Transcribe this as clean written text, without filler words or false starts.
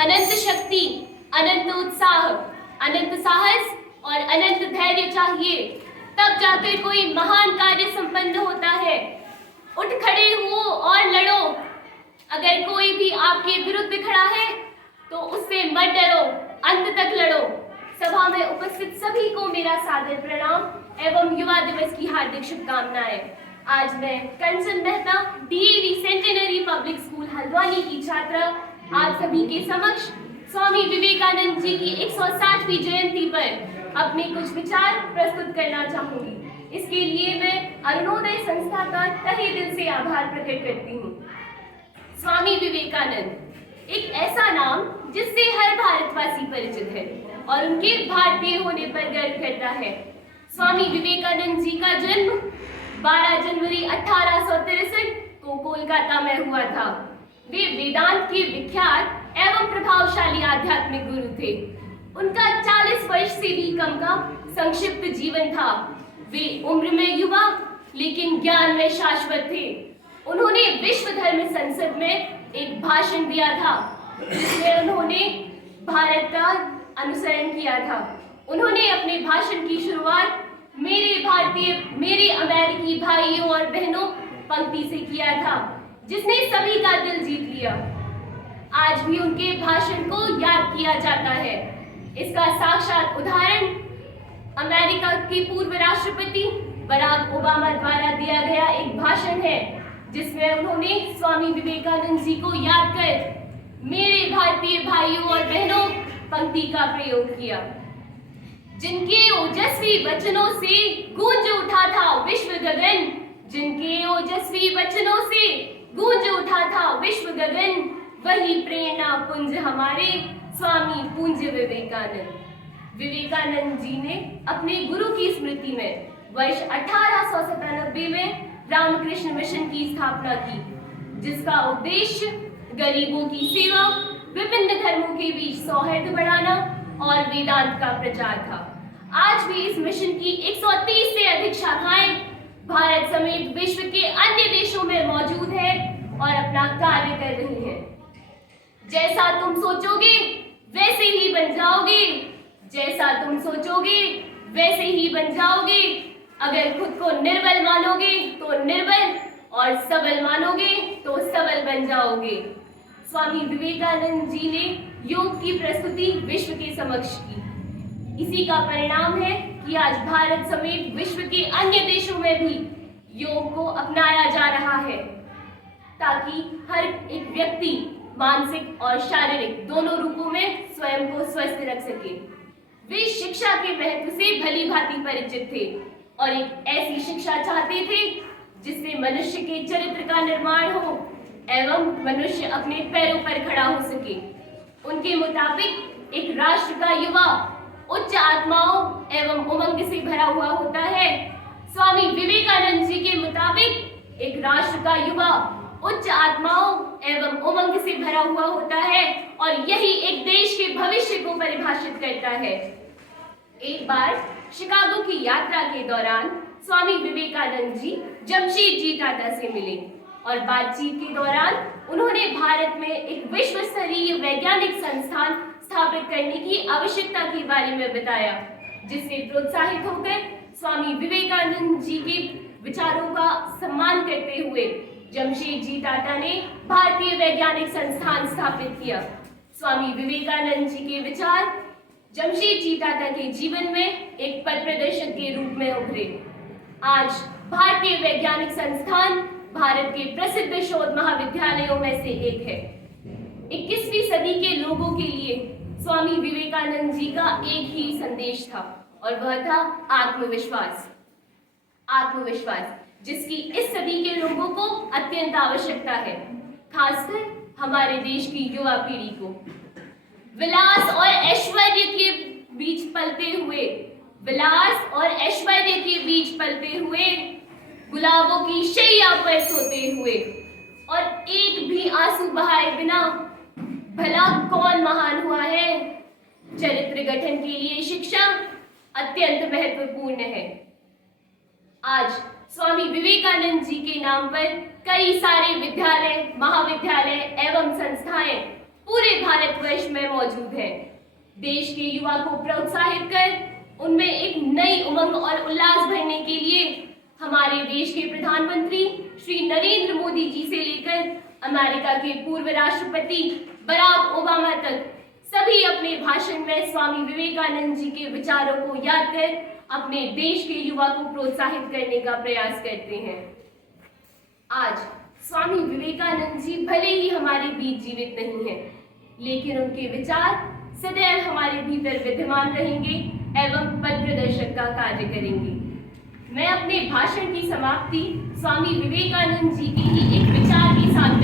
अनंत शक्ति, अनंत उत्साह, अनंत साहस और अनंत धैर्य चाहिए, तब जाकर कोई महान कार्य संपन्न होता है। उठ खड़े हो और लड़ो। अगर कोई भी आपके विरुद्ध खड़ा है तो उससे मत डरो, अंत तक लड़ो। सभा में उपस्थित सभी को मेरा सादर प्रणाम एवं युवा दिवस की हार्दिक शुभकामनाएं। आज मैं Kanchan Mehta, DAV centenary public school Haldwani की छात्रा, आप सभी के समक्ष स्वामी विवेकानंद जी की 160वीं जयंती पर अपने कुछ विचार प्रस्तुत करना चाहूंगी। इसके लिए मैं अरुणोदय संस्था का तहे दिल से आभार प्रकट करती हूँ। स्वामी विवेकानंद एक ऐसा नाम जिससे हर भारतवासी परिचित है और उनके भारतीय होने पर गर्व करता है। स्वामी विवेकानंद जी का जन्म 12 जनवरी 1863 को कोलकाता में हुआ था। वे वेदांत के विख्यात एवं प्रभावशाली आध्यात्मिक गुरु थे। उनका 40 वर्ष से भी कम का संक्षिप्त जीवन था। वे उम्र में युवा लेकिन ज्ञान में शाश्वत थे। उन्होंने विश्व धर्म संसद में एक भाषण दिया था जिसमें उन्होंने भारत का अनुसरण किया था। उन्होंने अपने भाषण की शुरुआत मेरे भारतीय, मेरे अमेरिकी भाइयों और बहनों पंक्ति से किया था, जिसने सभी का दिल जीत लिया। आज भी उनके भाषण को याद किया जाता है। इसका साक्षात उदाहरण अमेरिका के पूर्व राष्ट्रपति बराक ओबामा द्वारा दिया गया एक भाषण है, जिसमें उन्होंने स्वामी विवेकानंद जी को याद कर मेरे भारतीय भाइयों और बहनों पंक्ति का प्रयोग किया। जिनके ओजस्वी वचनों से गूंज उठा था विश्व गगन, जिनके ओजस्वी वचनों से गूंज उठा था विश्व गगन, वही प्रेरणा पुंज हमारे स्वामी पूज्य विवेकानंद। विवेकानंद जी ने अपने गुरु की स्मृति में वर्ष 1897 में रामकृष्ण मिशन की स्थापना की, जिसका उद्देश्य गरीबों की सेवा, विभिन्न धर्मों के बीच सौहार्द बढ़ाना और वेदांत का प्रचार था। आज भी इस मिशन की 130 से अधिक शाखाएं भारत समेत विश्व के अन्य देशों में मौजूद है और अपना कार्य कर रही है। जैसा तुम सोचोगे वैसे ही बन जाओगे, जैसा तुम सोचोगे वैसे ही बन जाओगे। अगर खुद को निर्बल मानोगे तो निर्बल और सबल मानोगे तो सबल बन जाओगे। स्वामी विवेकानंद जी ने योग की प्रस्तुति विश्व के समक्ष की। इसी का परिणाम है कि आज भारत समेत विश्व के अन्य देशों में भी योग को अपनाया जा रहा है, ताकि हर एक व्यक्ति मानसिक और शारीरिक दोनों रूपों में स्वयं को स्वस्थ रख सके। वे शिक्षा के महत्व से भली भांति परिचित थे और एक ऐसी शिक्षा चाहते थे जिससे मनुष्य के चरित्र का निर्माण हो एवं मनुष्य अपने पैरों पर खड़ा हो सके। उनके मुताबिक एक राष्ट्र का युवा उच्च आत्माओं एवं उमंग से भरा हुआ होता है। स्वामी विवेकानंद जी के मुताबिक एक राष्ट्र का युवा उच्च आत्माओं एवं उमंग से भरा हुआ होता है और यही एक देश के भविष्य को परिभाषित करता है। एक बार शिकागो की यात्रा के दौरान स्वामी विवेकानंद जी जमशेदजी टाटा से मिले और बातचीत के दौरान उन्होंने भारत में एक विश्व स्तरीय वैज्ञानिक संस्थान स्थापित करने की आवश्यकता के बारे में बताया, जिससे प्रोत्साहित होकर स्वामी विवेकानंद जी के विचारों का सम्मान करते हुए जमशेदजी टाटा ने भारतीय वैज्ञानिक संस्थान स्थापित किया। स्वामी विवेकानंद जी के विचार जमशेदजी टाटा के जीवन में एक पथ प्रदर्शक के रूप में उभरे। आज भारतीय वैज्ञानिक संस्थान भारत के प्रसिद्ध शोध महाविद्यालयों में से एक है। 21वीं सदी के लोगों के लिए स्वामी विवेकानंद जी का एक ही संदेश था और वह था आत्मविश्वास। आत्मविश्वास जिसकी इस सदी के लोगों को अत्यंत आवश्यकता है, खासकर हमारे देश की युवा पीढ़ी को। विलास और ऐश्वर्य के बीच पलते हुए, विलास और ऐश्वर्य के बीच पलते हुए, गुलाबों की शैया पर सोते हुए और एक भी आंसू बहाए बिना भला कौन महान हुआ है। चरित्र गठन के लिए शिक्षा अत्यंत महत्वपूर्ण है। आज स्वामी विवेकानंद जी के नाम पर कई सारे विद्यालय, महाविद्यालय एवं संस्थाएं पूरे भारतवर्ष में मौजूद है। देश के युवा को प्रोत्साहित कर उनमें एक नई उमंग और उल्लास भरने के लिए हमारे देश के प्रधानमंत्री श्री नरेंद्र मोदी जी से लेकर अमेरिका के पूर्व राष्ट्रपति बराक ओबामा तक सभी अपने भाषण में स्वामी विवेकानंद जी के विचारों को याद कर अपने देश के युवा को प्रोत्साहित करने का प्रयास करते हैं। आज स्वामी विवेकानंद जी भले ही हमारे बीच जीवित नहीं हैं, लेकिन उनके विचार सदैव हमारे भीतर विद्यमान रहेंगे एवं पथ प्रदर्शक का कार्य करेंगे। मैं अपने भाषण की समाप्ति स्वामी विवेकानंद जी के ही एक विचार के साथ